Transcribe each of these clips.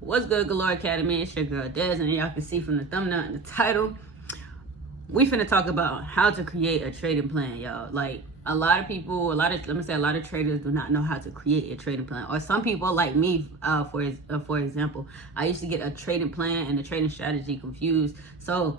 What's good, Galore Academy? It's your girl Des, and y'all can see from the thumbnail and the title, we finna talk about how to create a trading plan, y'all. Like, a lot of people, a lot of traders do not know how to create a trading plan. Or some people like me, for example, I used to get a trading plan and a trading strategy confused. So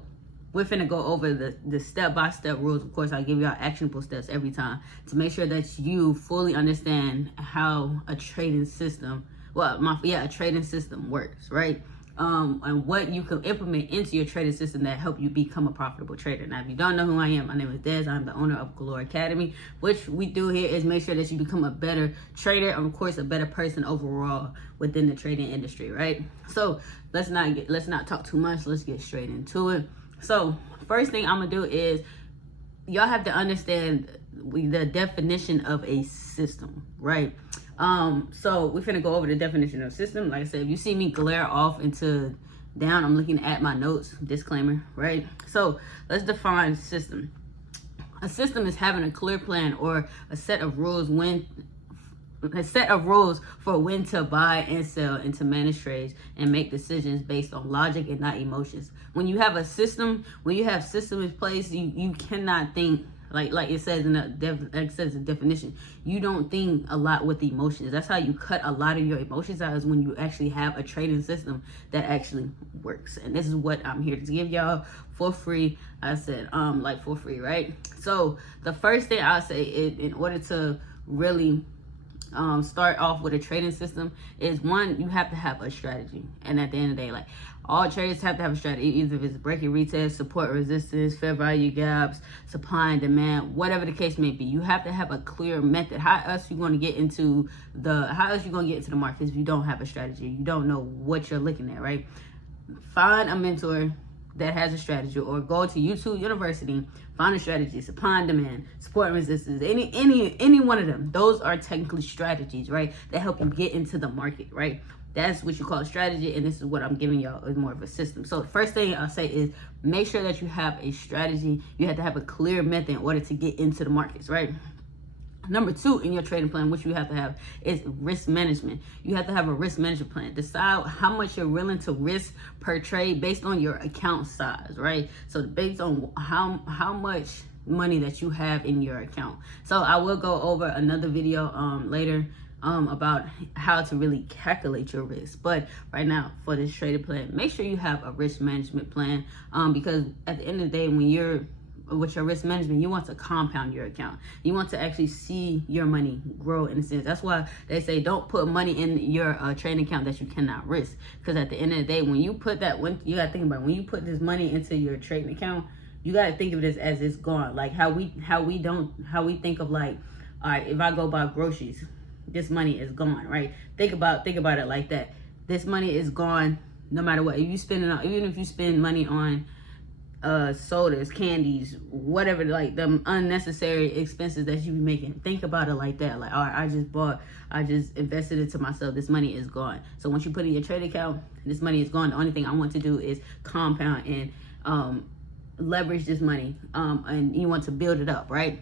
we're finna go over the step-by-step rules. Of course, I'll give y'all actionable steps every time to make sure that you fully understand how a trading system, a trading system works, right? And what you can implement into your trading system that help you become a profitable trader. Now, if you don't know who I am, my name is Des. I'm the owner of Galore Academy. What we do here is make sure that you become a better trader, and of course, a better person overall within the trading industry, right? So let's not talk too much. Let's get straight into it. So first thing I'm gonna do is y'all have to understand the definition of a system, right? So we're finna go over the definition of system. Like I said, if you see me glare off into down, I'm looking at my notes, disclaimer, right? So let's define system. A system is having a clear plan or a set of rules for when to buy and sell and to manage trades and make decisions based on logic and not emotions. When you have a system, when you have system in place, you cannot think like it says in the definition. You don't think a lot with emotions. That's how you cut a lot of your emotions out, is when you actually have a trading system that actually works. And this is what I'm here to give y'all for free. I said for free, right? So the first thing I'll say is, in order to really start off with a trading system, is one, you have to have a strategy. And at the end of the day, like, all traders have to have a strategy, either if it's breaking retest, support, resistance, fair value gaps, supply and demand, whatever the case may be. You have to have a clear method. How else you going to get into the markets if you don't have a strategy? You don't know what you're looking at, right? Find a mentor that has a strategy, or go to YouTube University, find a strategy, supply and demand, support and resistance, any one of them. Those are technically strategies, right? That help you get into the market, right? That's what you call a strategy, and this is what I'm giving y'all is more of a system. So the first thing I'll say is make sure that you have a strategy. You have to have a clear method in order to get into the markets, right? Number two in your trading plan, which you have to have, is risk management. You have to have a risk management plan. Decide how much you're willing to risk per trade based on your account size, right? So based on how much money that you have in your account. So I will go over another video later about how to really calculate your risk. But right now, for this trading plan, make sure you have a risk management plan, because at the end of the day, when you're with your risk management, you want to compound your account. You want to actually see your money grow, in a sense. That's why they say don't put money in your trading account that you cannot risk. Because at the end of the day, when you put you gotta think about it, when you put this money into your trading account, you gotta think of it as it's gone. Like how we think of, like, all right, if I go buy groceries, this money is gone, right? Think about it like that. This money is gone no matter what. If you even if you spend money on sodas, candies, whatever, like them unnecessary expenses that you be making, think about it like that. Like, all right, I just invested into myself. This money is gone. So once you put in your trade account, this money is gone. The only thing I want to do is compound and leverage this money, and you want to build it up, right?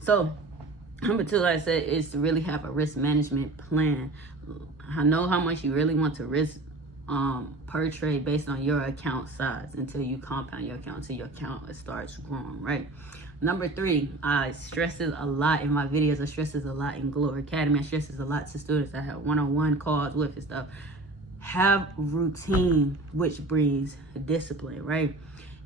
So number two, like I said, is to really have a risk management plan. I know how much you really want to risk per trade based on your account size until you compound your account, until your account starts growing, right? Number three, I stress this a lot in my videos. I stress this a lot in Galore Academy. I stress this a lot to students I have one-on-one calls with and stuff. Have routine, which brings discipline, right?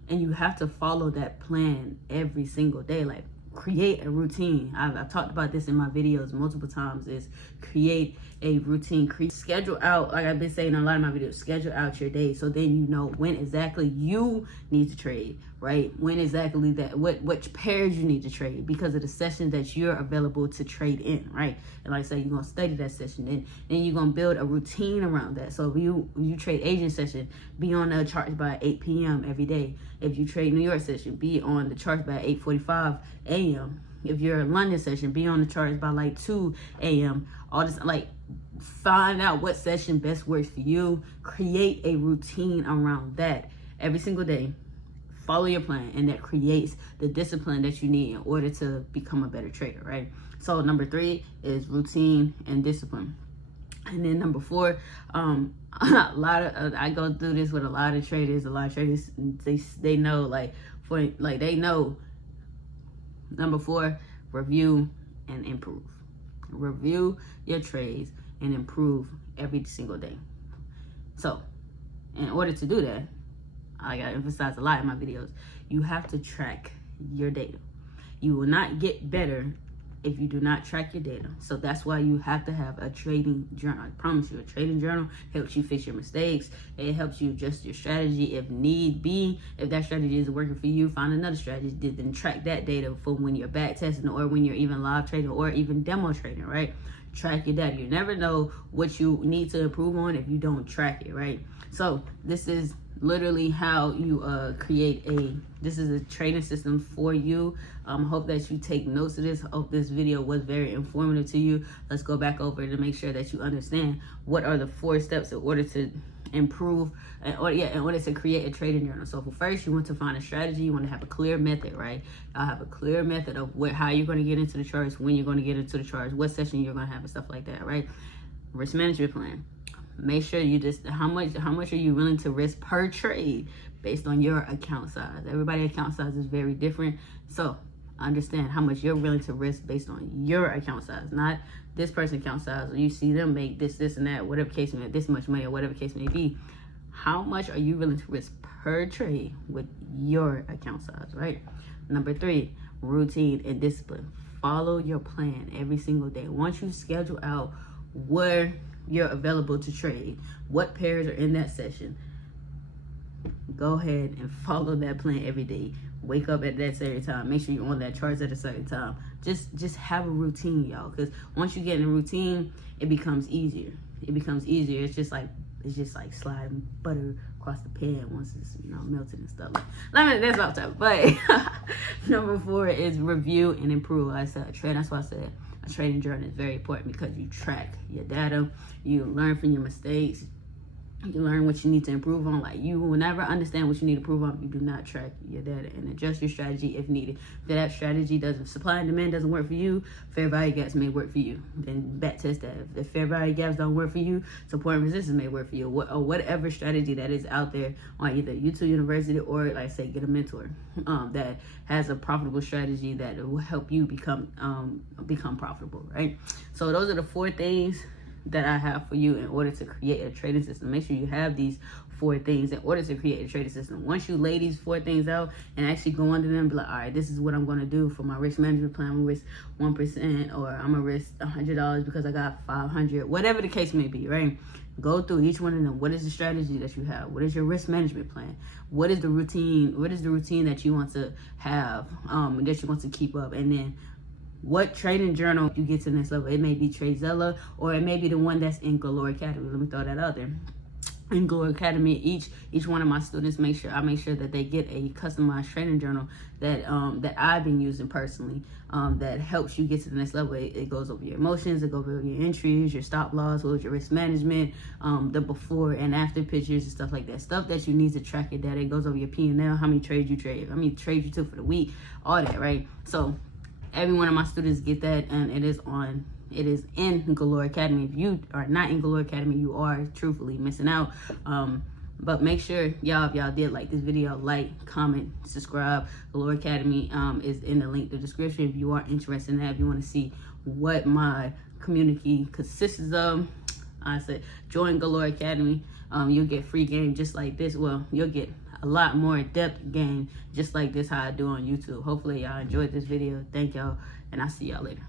And you have to follow that plan every single day. Like, create a routine. I've talked about this in my videos multiple times, is create a routine. Schedule out, like I've been saying in a lot of my videos, schedule out your day, so then you know when exactly you need to trade, right? When exactly which pairs you need to trade, because of the session that you're available to trade in, right? And like I say, you're gonna study that session, and then you're gonna build a routine around that. So if you trade Asian session, be on the charts by 8 p.m. every day. If you trade New York session, be on the charts by 8:45 a.m. If you're a London session, be on the charts by like 2 a.m. All this, like, find out what session best works for you. Create a routine around that every single day. Follow your plan, and that creates the discipline that you need in order to become a better trader, right? So number three is routine and discipline. And then number 4, I go through this with a lot of traders. A lot of traders, they know, like, they know. Number 4, review and improve. Review your trades and improve every single day. So, in order to do that, like I emphasize a lot in my videos, you have to track your data. You will not get better if you do not track your data. So that's why you have to have a trading journal. I promise you, a trading journal helps you fix your mistakes. It helps you adjust your strategy if need be. If that strategy isn't working for you, find another strategy. Then track that data for when you're back testing, or when you're even live trading, or even demo trading, right? Track your data. You never know what you need to improve on if you don't track it, right? So this is literally how you create this is a trading system for you. Hope that you take notes of this. Hope this video was very informative to you. Let's go back over it to make sure that you understand what are the 4 steps in order to improve, in order to create a trading journal. So first, you want to find a strategy. You want to have a clear method, right? Have a clear method of how you're going to get into the charts, when you're going to get into the charts, what session you're going to have, and stuff like that, right? Risk management plan. Make sure you just how much are you willing to risk per trade based on your account size. Everybody's account size is very different, so understand how much you're willing to risk based on your account size, not this person's account size, or you see them make this and that, whatever case may be, this much money, or whatever case may be. How much are you willing to risk per trade with your account size, right? Number 3, routine and discipline. Follow your plan every single day. Once you schedule out where you're available to trade, what pairs are in that session, go ahead and follow that plan every day. Wake up at that certain time. Make sure you're on that charts at a certain time. Just have a routine, y'all, because once you get in a routine, it becomes easier. It's just like sliding butter across the pan once it's melted and stuff. That's off topic. But number 4 is review and improve. Like I said, that's why I said a trading journal is very important, because you track your data, you learn from your mistakes, you learn what you need to improve on. Like, you will never understand what you need to improve on if you do not track your data and adjust your strategy if needed. If that strategy supply and demand doesn't work for you, fair value gaps may work for you. Then back test that. If fair value gaps don't work for you, support and resistance may work for you. Or whatever strategy that is out there on either YouTube University, or, like I say, get a mentor that has a profitable strategy that will help you become profitable, right? So those are the 4 things that I have for you in order to create a trading system. Make sure you have these 4 things in order to create a trading system. Once you lay these 4 things out and actually go under them, be like, all right, this is what I'm going to do for my risk management plan. I'm going to risk 1%, or I'm going to risk $100 because I got 500, whatever the case may be, right? Go through each one of them. What is the strategy that you have? What is your risk management plan? What is the routine? What is the routine that you want to have, that you want to keep up? And then what trading journal you get to the next level. It may be TradeZilla, or it may be the one that's in Galore Academy. Let me throw that out there. In Galore Academy, each one of my students I make sure that they get a customized trading journal that that I've been using personally, that helps you get to the next level. It goes over your emotions, it goes over your entries, your stop loss, what was your risk management, the before and after pictures and stuff like that. Stuff that you need to track your data. It goes over your P&L, how many trades you trade, how many trades you took for the week, all that, right? So every one of my students get that, and it is in Galore Academy. If you are not in Galore Academy, you are truthfully missing out. But make sure, y'all, if y'all did like this video, like, comment, subscribe. Galore Academy is in the link in the description if you are interested in that. If you want to see what my community consists of, I said join Galore Academy. You'll get free game just like this. Well, you'll get a lot more depth game just like this, how I do on YouTube. Hopefully y'all enjoyed this video. Thank y'all, and I'll see y'all later.